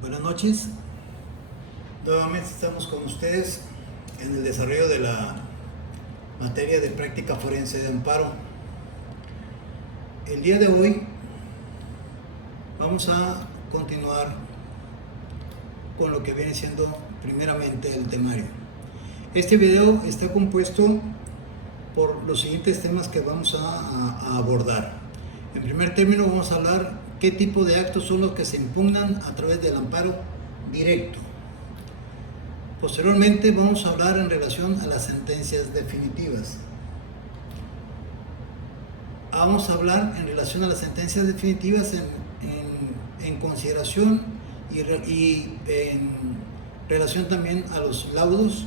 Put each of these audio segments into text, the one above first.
Buenas noches, nuevamente estamos con ustedes en el desarrollo de la materia de práctica forense de amparo. El día de hoy vamos a continuar con lo que viene siendo primeramente el temario. Este video está compuesto por los siguientes temas que vamos a abordar. En primer término vamos a hablar qué tipo de actos son los que se impugnan a través del amparo directo. Posteriormente vamos a hablar en relación a las sentencias definitivas. Vamos a hablar en relación a las sentencias definitivas en consideración y en relación también a los laudos.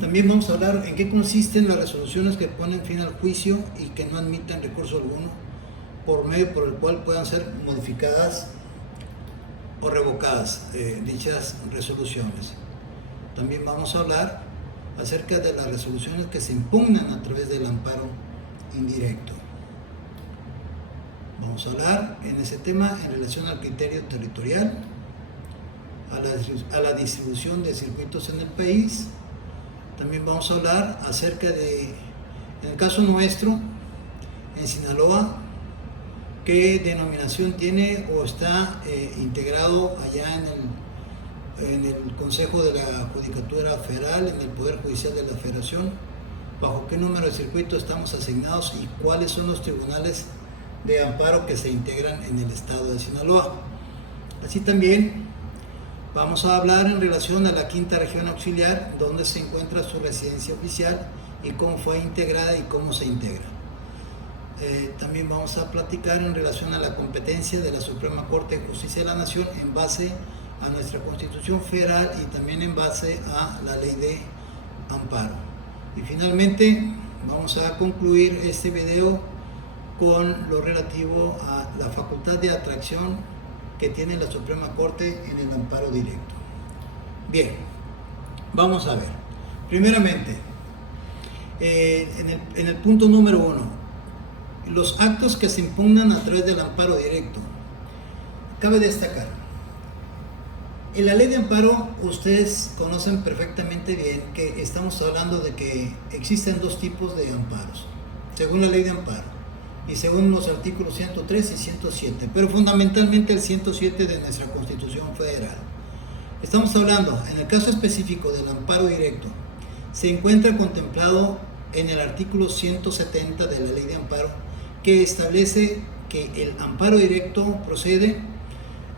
También vamos a hablar en qué consisten las resoluciones que ponen fin al juicio y que no admiten recurso alguno, por medio por el cual puedan ser modificadas o revocadas dichas resoluciones. También vamos a hablar acerca de las resoluciones que se impugnan a través del amparo indirecto. Vamos a hablar en ese tema en relación al criterio territorial, a la distribución de circuitos en el país. También vamos a hablar acerca de, en el caso nuestro, en Sinaloa, qué denominación tiene o está integrado allá en el Consejo de la Judicatura Federal, en el Poder Judicial de la Federación, bajo qué número de circuitos estamos asignados y cuáles son los tribunales de amparo que se integran en el estado de Sinaloa. Así también vamos a hablar en relación a la quinta región auxiliar, donde se encuentra su residencia oficial y cómo fue integrada y cómo se integra. También vamos a platicar en relación a la competencia de la Suprema Corte de Justicia de la Nación en base a nuestra Constitución Federal y también en base a la Ley de Amparo. Y finalmente vamos a concluir este video con lo relativo a la facultad de atracción que tiene la Suprema Corte en el amparo directo. Bien, vamos a ver. Primeramente, en el punto número 1, los actos que se impugnan a través del amparo directo. Cabe destacar, en la ley de amparo ustedes conocen perfectamente bien que estamos hablando de que existen dos tipos de amparos, según la ley de amparo y según los artículos 103 y 107, pero fundamentalmente el 107 de nuestra Constitución Federal. Estamos hablando, en el caso específico del amparo directo, se encuentra contemplado en el artículo 170 de la ley de amparo, que establece que el amparo directo procede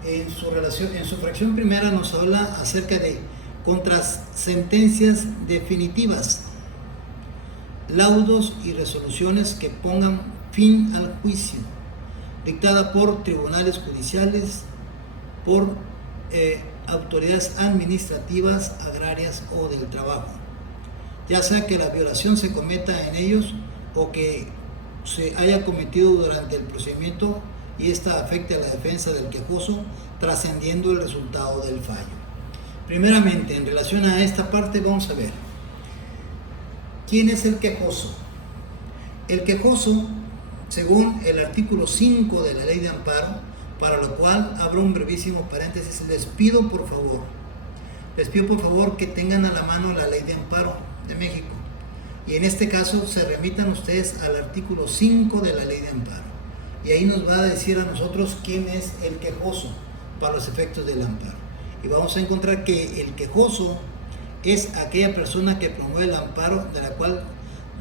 en su fracción primera nos habla acerca de contra sentencias definitivas, laudos y resoluciones que pongan fin al juicio, dictada por tribunales judiciales, por autoridades administrativas, agrarias o del trabajo, ya sea que la violación se cometa en ellos o que se haya cometido durante el procedimiento y esta afecte a la defensa del quejoso, trascendiendo el resultado del fallo. Primeramente, en relación a esta parte, vamos a ver ¿quién es el quejoso? El quejoso, según el artículo 5 de la ley de amparo, para lo cual abro un brevísimo paréntesis, les pido por favor que tengan a la mano la ley de amparo de México. Y en este caso se remitan ustedes al artículo 5 de la ley de amparo. Y ahí nos va a decir a nosotros quién es el quejoso para los efectos del amparo. Y vamos a encontrar que el quejoso es aquella persona que promueve el amparo, de la cual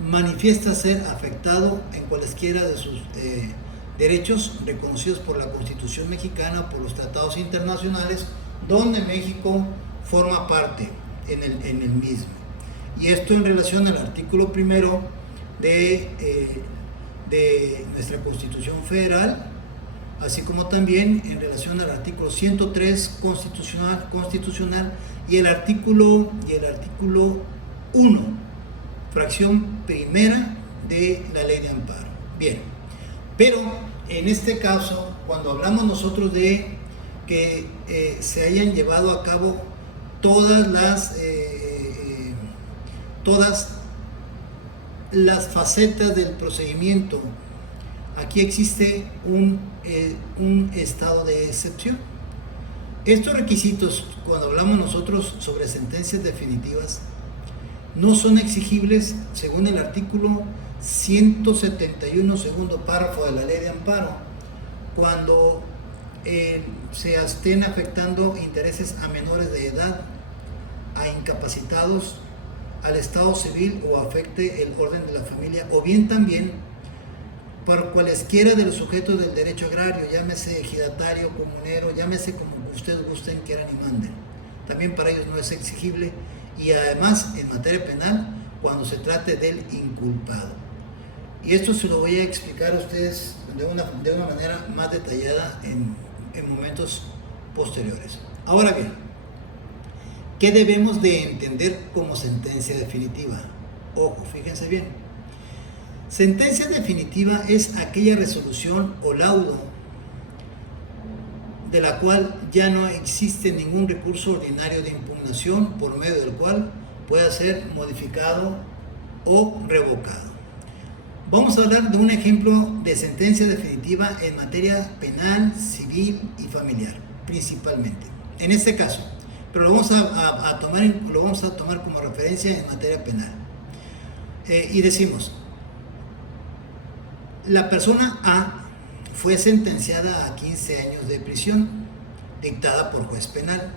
manifiesta ser afectado en cualesquiera de sus derechos reconocidos por la Constitución mexicana, por los tratados internacionales, donde México forma parte en el mismo. Y esto en relación al artículo primero de nuestra Constitución Federal, así como también en relación al artículo 103 constitucional y el artículo 1, fracción primera de la ley de amparo. Bien, pero en este caso, cuando hablamos nosotros de que se hayan llevado a cabo todas las facetas del procedimiento, aquí existe un estado de excepción. Estos requisitos, cuando hablamos nosotros sobre sentencias definitivas, no son exigibles según el artículo 171, segundo párrafo de la Ley de Amparo, cuando se estén afectando intereses a menores de edad, a incapacitados, al estado civil o afecte el orden de la familia, o bien también por cualesquiera de los sujetos del derecho agrario, llámese ejidatario, comunero, llámese como ustedes gusten, quieran y manden. También para ellos no es exigible, y además en materia penal cuando se trate del inculpado. Y esto se lo voy a explicar a ustedes de una manera más detallada en momentos posteriores. Ahora bien, ¿qué debemos de entender como sentencia definitiva? Ojo, fíjense bien. Sentencia definitiva es aquella resolución o laudo de la cual ya no existe ningún recurso ordinario de impugnación por medio del cual pueda ser modificado o revocado. Vamos a hablar de un ejemplo de sentencia definitiva en materia penal, civil y familiar, principalmente. En este caso, pero lo vamos a tomar como referencia en materia penal. Y decimos, la persona A fue sentenciada a 15 años de prisión, dictada por juez penal.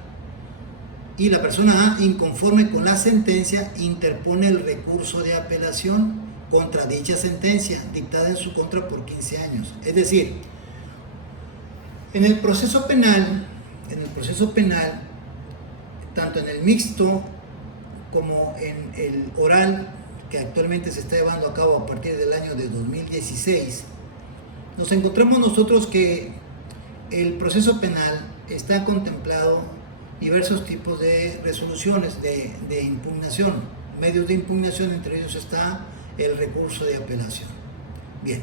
Y la persona A, inconforme con la sentencia, interpone el recurso de apelación contra dicha sentencia, dictada en su contra por 15 años. Es decir, en el proceso penal, tanto en el mixto como en el oral, que actualmente se está llevando a cabo a partir del año de 2016, nos encontramos nosotros que el proceso penal está contemplado diversos tipos de resoluciones de impugnación, medios de impugnación, entre ellos está el recurso de apelación. Bien,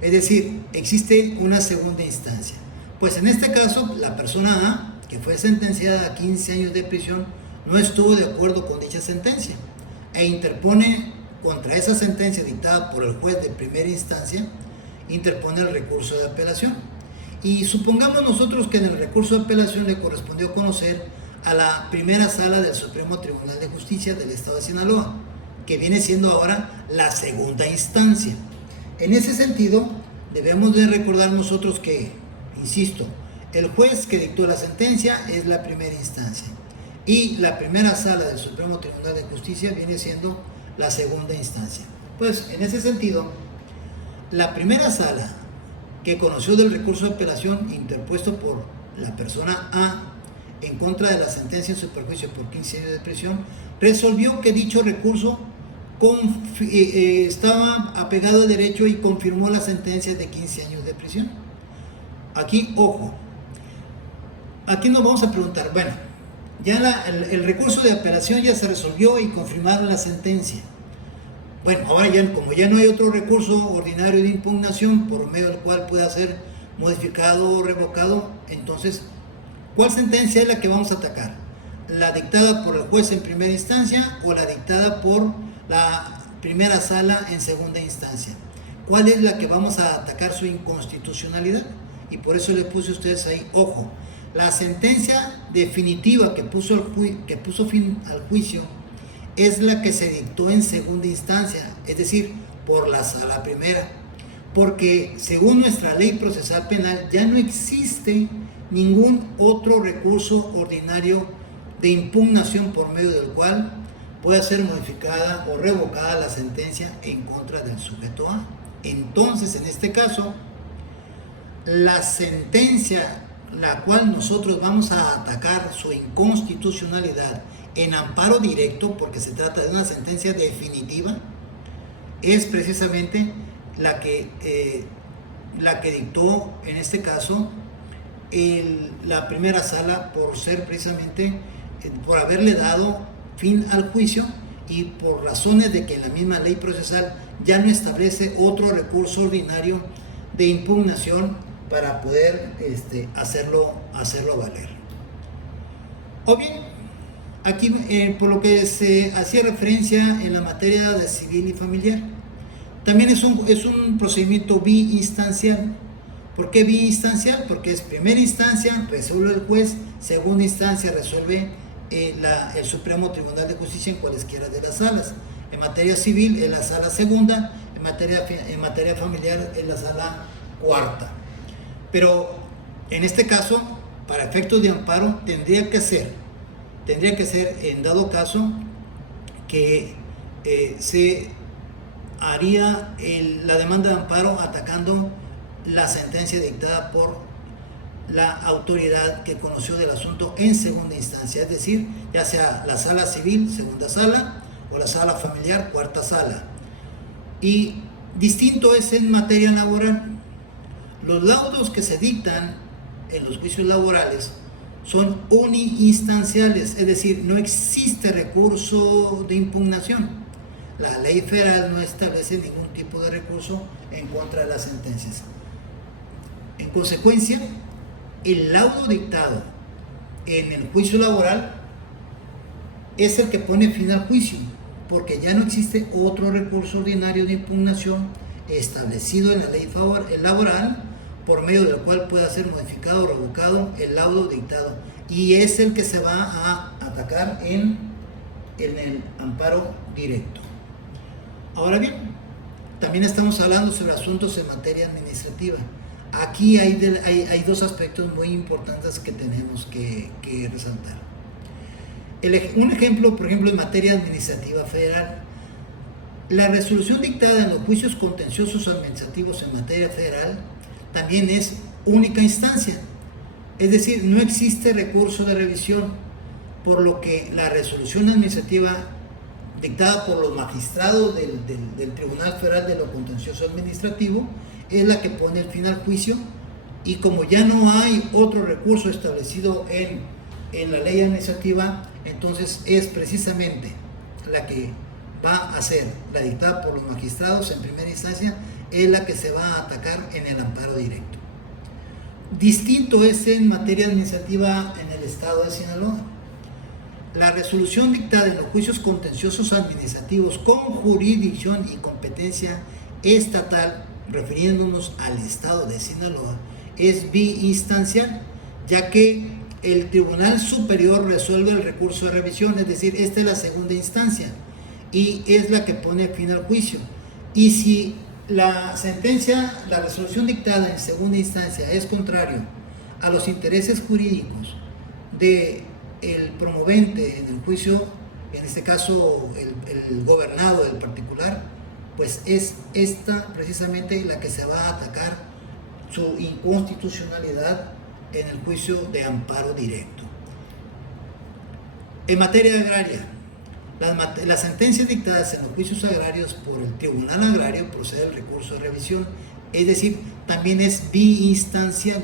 es decir, existe una segunda instancia. Pues en este caso, la persona A, que fue sentenciada a 15 años de prisión, no estuvo de acuerdo con dicha sentencia e interpone contra esa sentencia dictada por el juez de primera instancia, interpone el recurso de apelación. Y supongamos nosotros que en el recurso de apelación le correspondió conocer a la primera sala del Supremo Tribunal de Justicia del Estado de Sinaloa, que viene siendo ahora la segunda instancia. En ese sentido, debemos de recordar nosotros que, insisto, el juez que dictó la sentencia es la primera instancia y la primera sala del Supremo Tribunal de Justicia viene siendo la segunda instancia. Pues en ese sentido, la primera sala que conoció del recurso de apelación interpuesto por la persona A en contra de la sentencia en su perjuicio por 15 años de prisión, resolvió que dicho recurso estaba apegado a derecho y confirmó la sentencia de 15 años de prisión. Aquí, ojo, aquí nos vamos a preguntar, bueno, ya el recurso de apelación ya se resolvió y confirmaron la sentencia. Bueno, ahora ya, como ya no hay otro recurso ordinario de impugnación por medio del cual pueda ser modificado o revocado, entonces, ¿cuál sentencia es la que vamos a atacar? ¿La dictada por el juez en primera instancia o la dictada por la primera sala en segunda instancia? ¿Cuál es la que vamos a atacar su inconstitucionalidad? Y por eso le puse a ustedes ahí, ojo, la sentencia definitiva que puso fin al juicio es la que se dictó en segunda instancia, es decir, por la sala primera, porque según nuestra ley procesal penal ya no existe ningún otro recurso ordinario de impugnación por medio del cual pueda ser modificada o revocada la sentencia en contra del sujeto A. Entonces, en este caso, la sentencia la cual nosotros vamos a atacar su inconstitucionalidad en amparo directo, porque se trata de una sentencia definitiva, es precisamente la que dictó en este caso la primera sala, por ser precisamente por haberle dado fin al juicio y por razones de que la misma ley procesal ya no establece otro recurso ordinario de impugnación para poder hacerlo valer. O bien, aquí por lo que se hacía referencia en la materia de civil y familiar, también es un procedimiento biinstancial, ¿Por qué biinstancial? Porque es primera instancia, resuelve el juez, segunda instancia resuelve el Supremo Tribunal de Justicia en cualesquiera de las salas. En materia civil en la sala segunda, en materia familiar en la sala cuarta. Pero en este caso, para efectos de amparo, tendría que ser en dado caso que se haría la demanda de amparo atacando la sentencia dictada por la autoridad que conoció del asunto en segunda instancia, es decir, ya sea la sala civil, segunda sala, o la sala familiar, cuarta sala. Y distinto es en materia laboral. Los laudos que se dictan en los juicios laborales son uniinstanciales, es decir, no existe recurso de impugnación. La ley federal no establece ningún tipo de recurso en contra de las sentencias. En consecuencia, el laudo dictado en el juicio laboral es el que pone fin al juicio, porque ya no existe otro recurso ordinario de impugnación establecido en la ley laboral por medio del cual pueda ser modificado o revocado el laudo dictado, y es el que se va a atacar en el amparo directo. Ahora bien, también estamos hablando sobre asuntos en materia administrativa. Aquí hay dos aspectos muy importantes que tenemos que resaltar. Un ejemplo, por ejemplo, en materia administrativa federal, la resolución dictada en los juicios contenciosos administrativos en materia federal también es única instancia, es decir, no existe recurso de revisión, por lo que la resolución administrativa dictada por los magistrados del Tribunal Federal de lo Contencioso Administrativo es la que pone el fin al juicio, y como ya no hay otro recurso establecido en la ley administrativa, entonces es precisamente la que va a ser la dictada por los magistrados en primera instancia, es la que se va a atacar en el amparo directo. Distinto es en materia administrativa en el estado de Sinaloa. La resolución dictada en los juicios contenciosos administrativos con jurisdicción y competencia estatal, refiriéndonos al estado de Sinaloa, es biinstancial, ya que el Tribunal Superior resuelve el recurso de revisión, es decir, esta es la segunda instancia y es la que pone fin al juicio. Y si la resolución dictada en segunda instancia es contrario a los intereses jurídicos del promovente en el juicio, en este caso el gobernado del particular, pues es esta precisamente la que se va a atacar su inconstitucionalidad en el juicio de amparo directo. En materia agraria, las sentencias dictadas en los juicios agrarios por el Tribunal Agrario procede el recurso de revisión, es decir, también es biinstancial,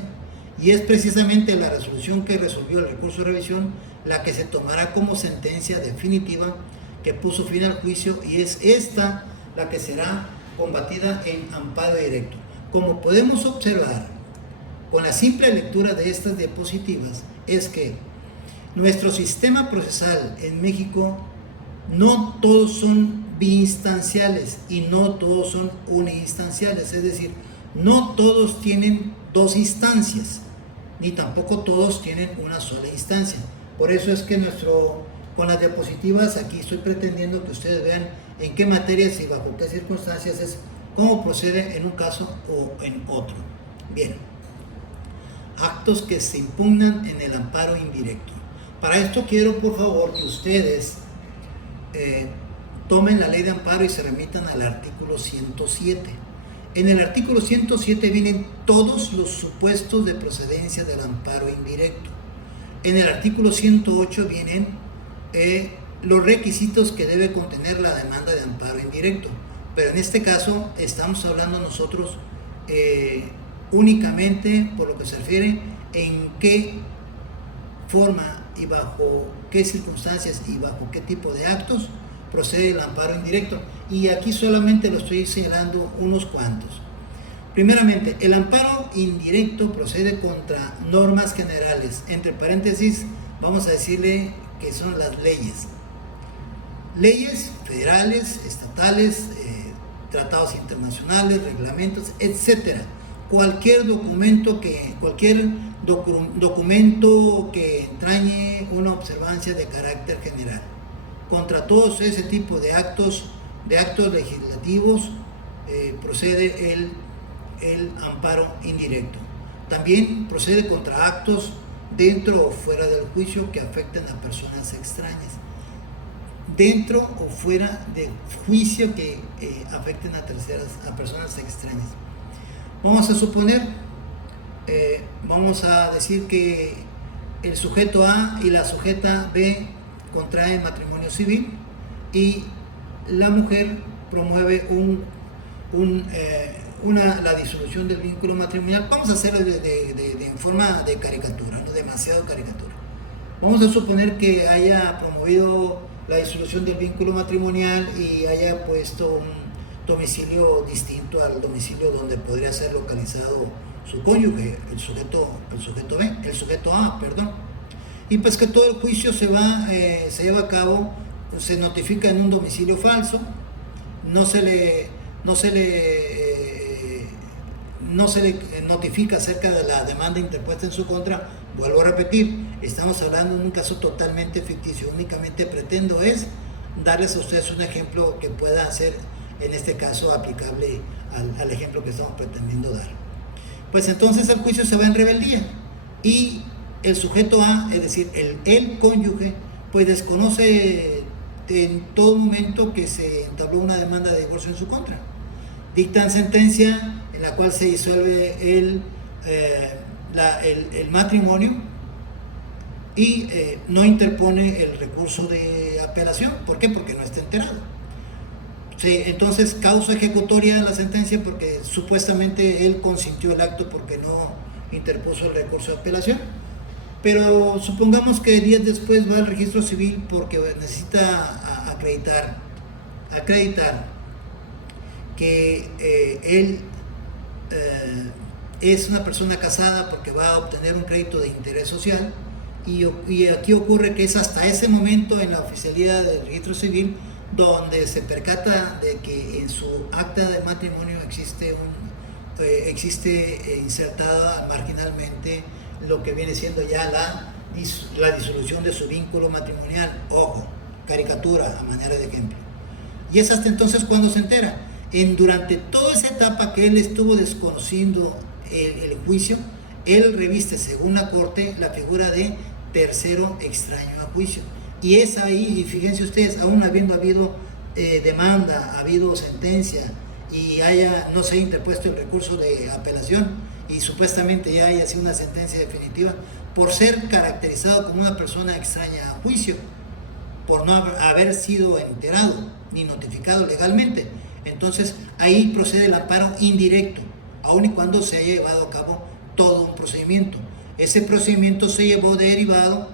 y es precisamente la resolución que resolvió el recurso de revisión la que se tomará como sentencia definitiva que puso fin al juicio, y es esta la que será combatida en amparo directo. Como podemos observar con la simple lectura de estas diapositivas, es que nuestro sistema procesal en México no todos son biinstanciales y no todos son uniinstanciales, es decir, no todos tienen dos instancias, ni tampoco todos tienen una sola instancia. Por eso es que con las diapositivas aquí estoy pretendiendo que ustedes vean en qué materias y bajo qué circunstancias es cómo procede en un caso o en otro. Bien, actos que se impugnan en el amparo indirecto. Para esto quiero, por favor, que ustedes tomen la ley de amparo y se remitan al artículo 107. En el artículo 107 vienen todos los supuestos de procedencia del amparo indirecto. En el artículo 108 vienen los requisitos que debe contener la demanda de amparo indirecto. Pero en este caso estamos hablando nosotros únicamente por lo que se refiere en qué forma y bajo qué circunstancias y bajo qué tipo de actos procede el amparo indirecto. Y aquí solamente lo estoy señalando unos cuantos. Primeramente, el amparo indirecto procede contra normas generales, entre paréntesis vamos a decirle que son las leyes federales, estatales, tratados internacionales, reglamentos, etcétera. cualquier documento que entrañe una observancia de carácter general. Contra todos ese tipo de actos legislativos procede el amparo indirecto. También procede contra actos dentro o fuera del juicio que afecten a personas extrañas. Dentro o fuera del juicio que afecten a personas extrañas. Vamos a suponer, vamos a decir que el sujeto A y la sujeta B contraen matrimonio civil y la mujer promueve la disolución del vínculo matrimonial. Vamos a hacerlo en forma de caricatura, no demasiado caricatura. Vamos a suponer que haya promovido la disolución del vínculo matrimonial y haya puesto un domicilio distinto al domicilio donde podría ser localizado su cónyuge, el sujeto A, perdón. Y pues que todo el juicio se lleva a cabo, se notifica en un domicilio falso, no se le notifica acerca de la demanda interpuesta en su contra. Vuelvo a repetir, estamos hablando de un caso totalmente ficticio, únicamente pretendo es darles a ustedes un ejemplo que pueda ser en este caso aplicable al ejemplo que estamos pretendiendo dar. Pues entonces el juicio se va en rebeldía y el sujeto A, es decir, el cónyuge, pues desconoce en todo momento que se entabló una demanda de divorcio en su contra. Dictan sentencia en la cual se disuelve el matrimonio y no interpone el recurso de apelación. ¿Por qué? Porque no está enterado. Sí, entonces causa ejecutoria de la sentencia porque supuestamente él consintió el acto porque no interpuso el recurso de apelación. Pero supongamos que días después va al registro civil porque necesita acreditar que él es una persona casada porque va a obtener un crédito de interés social y aquí ocurre que es hasta ese momento en la oficialía del registro civil donde se percata de que en su acta de matrimonio existe insertada marginalmente lo que viene siendo ya la disolución de su vínculo matrimonial. Ojo, caricatura a manera de ejemplo. Y es hasta entonces cuando se entera. Durante toda esa etapa que él estuvo desconociendo el juicio, él reviste, según la corte, la figura de tercero extraño a juicio. Y es ahí, y fíjense ustedes, aún habiendo habido demanda, ha habido sentencia y no se ha interpuesto el recurso de apelación y supuestamente ya haya sido una sentencia definitiva, por ser caracterizado como una persona extraña a juicio, por no haber sido enterado ni notificado legalmente. Entonces ahí procede el amparo indirecto, aun y cuando se haya llevado a cabo todo un procedimiento. Ese procedimiento se llevó derivado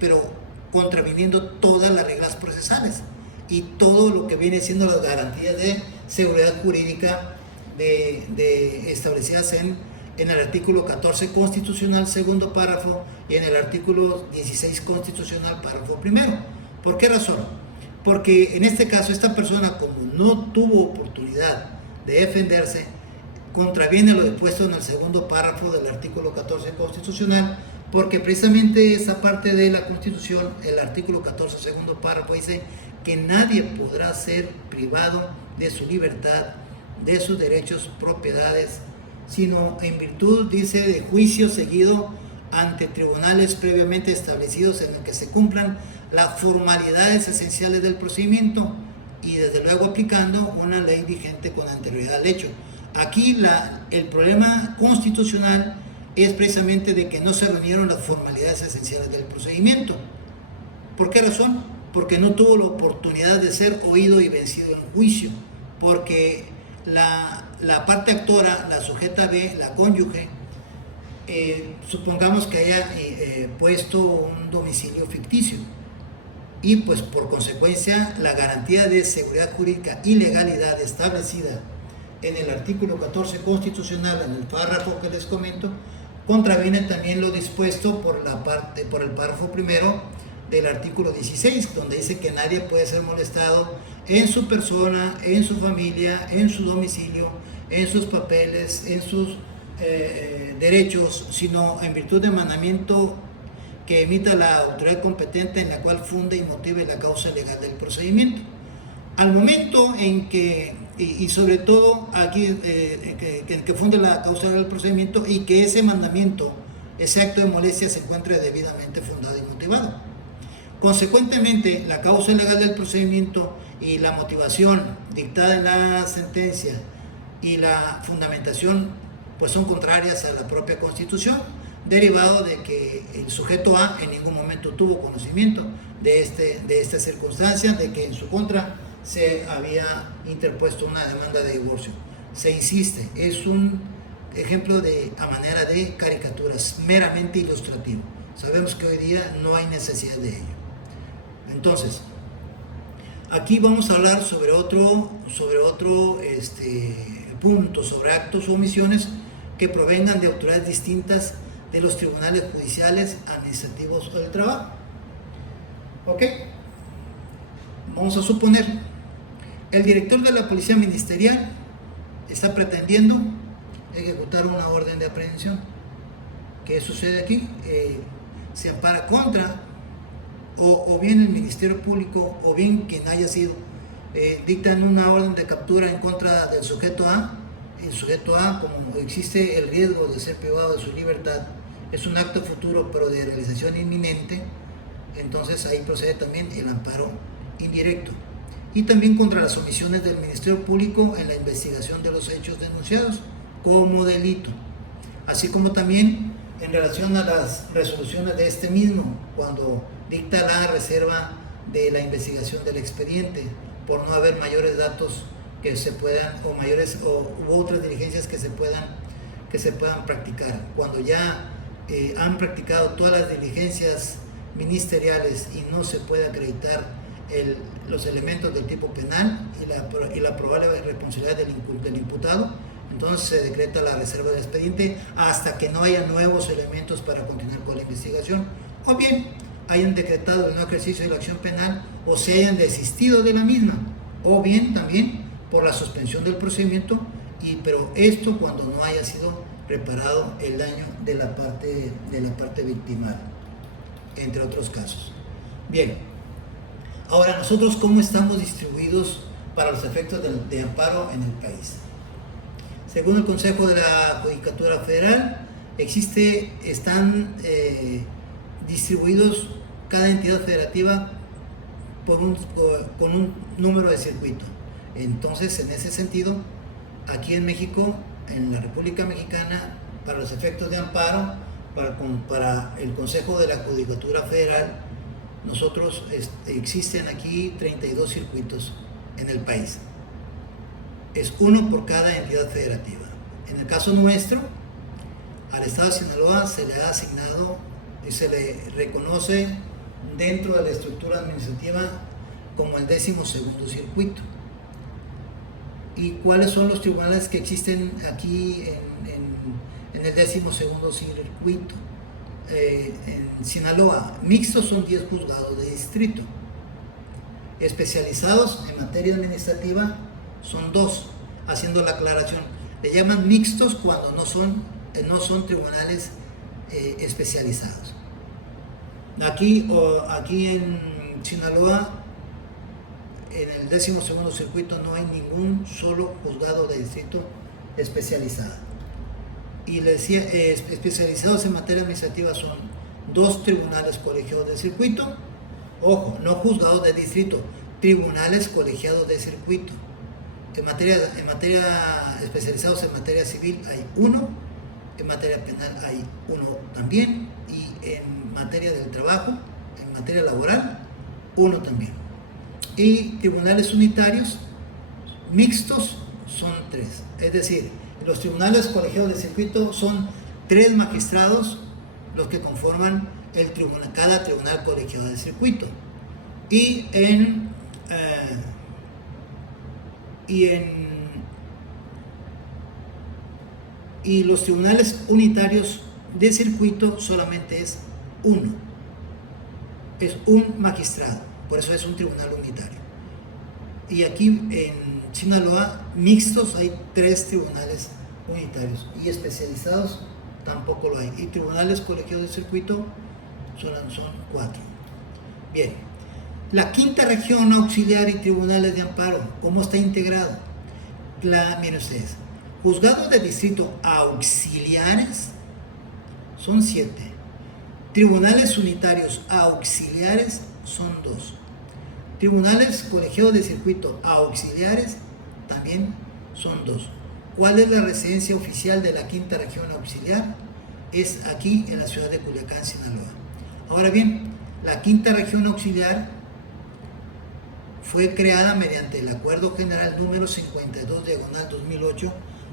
pero contraviniendo todas las reglas procesales y todo lo que viene siendo las garantías de seguridad jurídica establecidas en el artículo 14 constitucional, segundo párrafo, y en el artículo 16 constitucional, párrafo primero. ¿Por qué razón? Porque en este caso esta persona, como no tuvo oportunidad de defenderse, contraviene lo dispuesto en el segundo párrafo del artículo 14 constitucional, porque precisamente esa parte de la Constitución, el artículo 14 segundo párrafo, dice que nadie podrá ser privado de su libertad, de sus derechos, propiedades, sino en virtud, dice, de juicio seguido ante tribunales previamente establecidos en el que se cumplan las formalidades esenciales del procedimiento y desde luego aplicando una ley vigente con anterioridad al hecho. Aquí el problema constitucional es precisamente de que no se reunieron las formalidades esenciales del procedimiento. ¿Por qué razón? Porque no tuvo la oportunidad de ser oído y vencido en juicio, porque la parte actora, la sujeta B, la cónyuge, supongamos que haya puesto un domicilio ficticio y pues por consecuencia la garantía de seguridad jurídica y legalidad establecida en el artículo 14 constitucional, en el párrafo que les comento, contraviene también lo dispuesto por el párrafo primero del artículo 16, donde dice que nadie puede ser molestado en su persona, en su familia, en su domicilio, en sus papeles, en sus derechos, sino en virtud de mandamiento que emita la autoridad competente, en la cual funde y motive la causa legal del procedimiento. Al momento en que, y sobre todo aquí, que funde la causa legal del procedimiento y que ese mandamiento, ese acto de molestia se encuentre debidamente fundado y motivado. Consecuentemente, la causa legal del procedimiento y la motivación dictada en la sentencia y la fundamentación pues son contrarias a la propia Constitución, derivado de que el sujeto A en ningún momento tuvo conocimiento de esta circunstancia, de que en su contra se había interpuesto una demanda de divorcio. Se insiste, es un ejemplo a manera de caricaturas, meramente ilustrativo. Sabemos que hoy día no hay necesidad de ello. Entonces, aquí vamos a hablar sobre otro punto, sobre actos o omisiones que provengan de autoridades distintas de los tribunales judiciales, administrativos o del trabajo. ¿Ok? Vamos a suponer, el director de la Policía Ministerial está pretendiendo ejecutar una orden de aprehensión. ¿Qué sucede aquí? Se ampara contra o bien el Ministerio Público o bien quien haya sido, dictan una orden de captura en contra del sujeto A. El sujeto A, como existe el riesgo de ser privado de su libertad, es un acto futuro pero de realización inminente, entonces ahí procede también el amparo indirecto. Y también contra las omisiones del Ministerio Público en la investigación de los hechos denunciados como delito, así como también en relación a las resoluciones de este mismo, cuando dicta la reserva de la investigación del expediente por no haber mayores datos que se puedan, o mayores u otras diligencias que se puedan practicar. Cuando ya han practicado todas las diligencias ministeriales y no se puede acreditar los elementos del tipo penal y la probable responsabilidad del imputado, entonces se decreta la reserva del expediente hasta que no haya nuevos elementos para continuar con la investigación, o bien hayan decretado el no ejercicio de la acción penal o se hayan desistido de la misma, o bien también por la suspensión del procedimiento, pero esto cuando no haya sido reparado el daño de la parte victimal, entre otros casos. Bien, ahora nosotros ¿cómo estamos distribuidos para los efectos de amparo en el país? Según el Consejo de la Judicatura Federal, están distribuidos cada entidad federativa con un número de circuito. Entonces, en ese sentido, aquí en México, en la República Mexicana, para los efectos de amparo, para el Consejo de la Judicatura Federal, existen aquí 32 circuitos en el país. Es uno por cada entidad federativa. En el caso nuestro, al Estado de Sinaloa se le ha asignado y se le reconoce dentro de la estructura administrativa como el 12º circuito. ¿Y cuáles son los tribunales que existen aquí en el 12º circuito? En Sinaloa, mixtos son 10 juzgados de distrito. Especializados en materia administrativa son 2, haciendo la aclaración. Le llaman mixtos cuando no son tribunales especializados. Aquí en Sinaloa, en el 12º circuito no hay ningún solo juzgado de distrito especializado. Y le decía, especializados en materia administrativa son 2 tribunales colegiados de circuito. Ojo, no juzgados de distrito, tribunales colegiados de circuito. En materia especializados en materia civil hay 1, en materia penal hay 1 también, y en materia del trabajo, en materia laboral, 1 también. Y tribunales unitarios mixtos son 3, es decir, los tribunales colegiados de circuito son 3 magistrados los que conforman cada tribunal colegiado de circuito. Y los tribunales unitarios de circuito solamente es 1, es un magistrado, por eso es un tribunal unitario. y aquí en Sinaloa, mixtos, hay 3 tribunales unitarios, y especializados tampoco lo hay, y tribunales colegiados de circuito son 4. Bien, la quinta región auxiliar y tribunales de amparo, ¿cómo está integrado? Miren ustedes, juzgados de distrito auxiliares son 7, tribunales unitarios auxiliares son 2, tribunales colegiados de circuito auxiliares también son 2. ¿Cuál es la residencia oficial de la quinta región auxiliar? Es aquí en la ciudad de Culiacán, Sinaloa. Ahora bien, la quinta región auxiliar fue creada mediante el Acuerdo General número 52/2008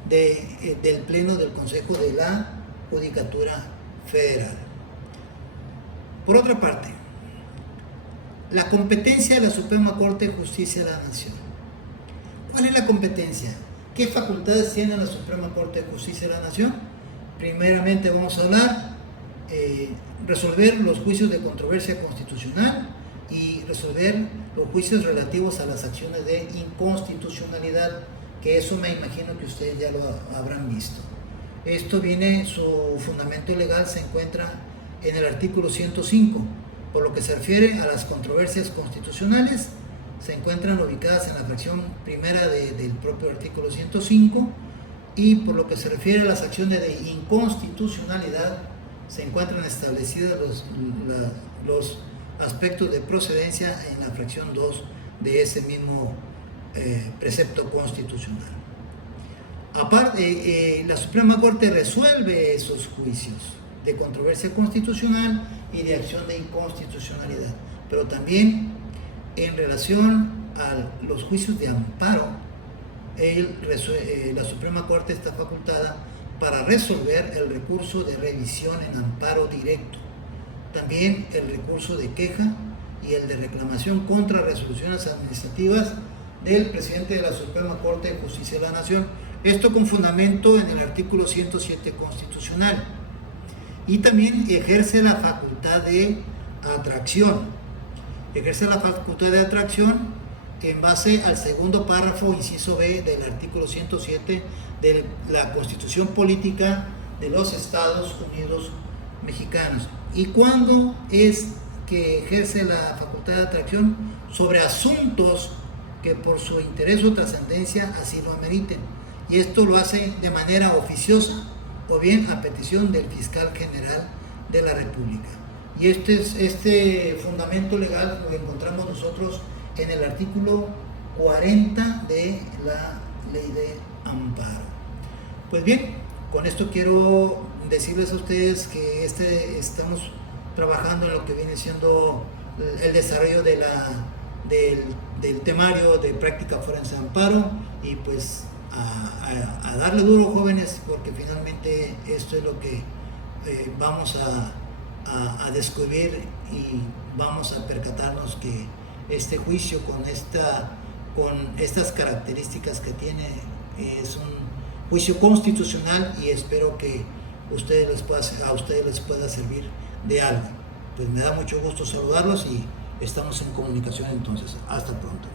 del Pleno del Consejo de la Judicatura Federal. Por otra parte, la competencia de la Suprema Corte de Justicia de la Nación. ¿Cuál es la competencia? ¿Qué facultades tiene la Suprema Corte de Justicia de la Nación? Primeramente vamos a hablar, resolver los juicios de controversia constitucional y resolver los juicios relativos a las acciones de inconstitucionalidad, que eso me imagino que ustedes ya lo habrán visto. Esto viene, su fundamento legal se encuentra en el artículo 105. Por lo que se refiere a las controversias constitucionales, se encuentran ubicadas en la fracción primera del propio artículo 105, y por lo que se refiere a las acciones de inconstitucionalidad, se encuentran establecidos los aspectos de procedencia en la fracción 2 de ese mismo precepto constitucional. Aparte, la Suprema Corte resuelve esos juicios de controversia constitucional y de acción de inconstitucionalidad, pero también en relación a los juicios de amparo, la Suprema Corte está facultada para resolver el recurso de revisión en amparo directo, también el recurso de queja y el de reclamación contra resoluciones administrativas del presidente de la Suprema Corte de Justicia de la Nación, esto con fundamento en el artículo 107 constitucional. Y también ejerce la facultad de atracción. Ejerce la facultad de atracción en base al segundo párrafo, inciso B, del artículo 107 de la Constitución Política de los Estados Unidos Mexicanos. ¿Y cuándo es que ejerce la facultad de atracción? Sobre asuntos que por su interés o trascendencia así lo ameriten. Y esto lo hace de manera oficiosa o bien a petición del fiscal general de la República. Y este fundamento legal lo encontramos nosotros en el artículo 40 de la Ley de Amparo. Pues bien, con esto quiero decirles a ustedes que estamos trabajando en lo que viene siendo el desarrollo del temario de práctica forense de amparo, y pues a darle duro, jóvenes, porque finalmente esto es lo que vamos a descubrir, y vamos a percatarnos que este juicio con estas características que tiene es un juicio constitucional, y espero que a ustedes les pueda servir de algo. Pues me da mucho gusto saludarlos y estamos en comunicación entonces. Hasta pronto.